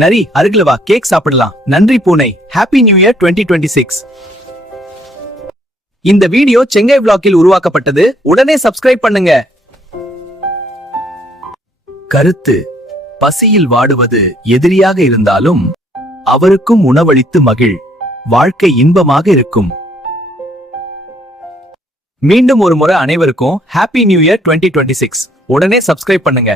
நரி அருகில வா, கேக் சாப்பிடலாம். நன்றி பூனை. Happy new year 2026. இந்த வீடியோ செங்கை vlogல் உருவாக்கப்பட்டது. உடனே சப்ஸ்கிரைப் பண்ணுங்க. கருத்து: பசியில் வாடுவது எதிரியாக இருந்தாலும் அவருக்கும் உணவளித்து மகிழ். வாழ்க்கை இன்பமாக இருக்கும். மீண்டும் ஒரு முறை அனைவருக்கும் ஹாப்பி நியூ இயர் 2026. உடனே சப்ஸ்கிரைப் பண்ணுங்க.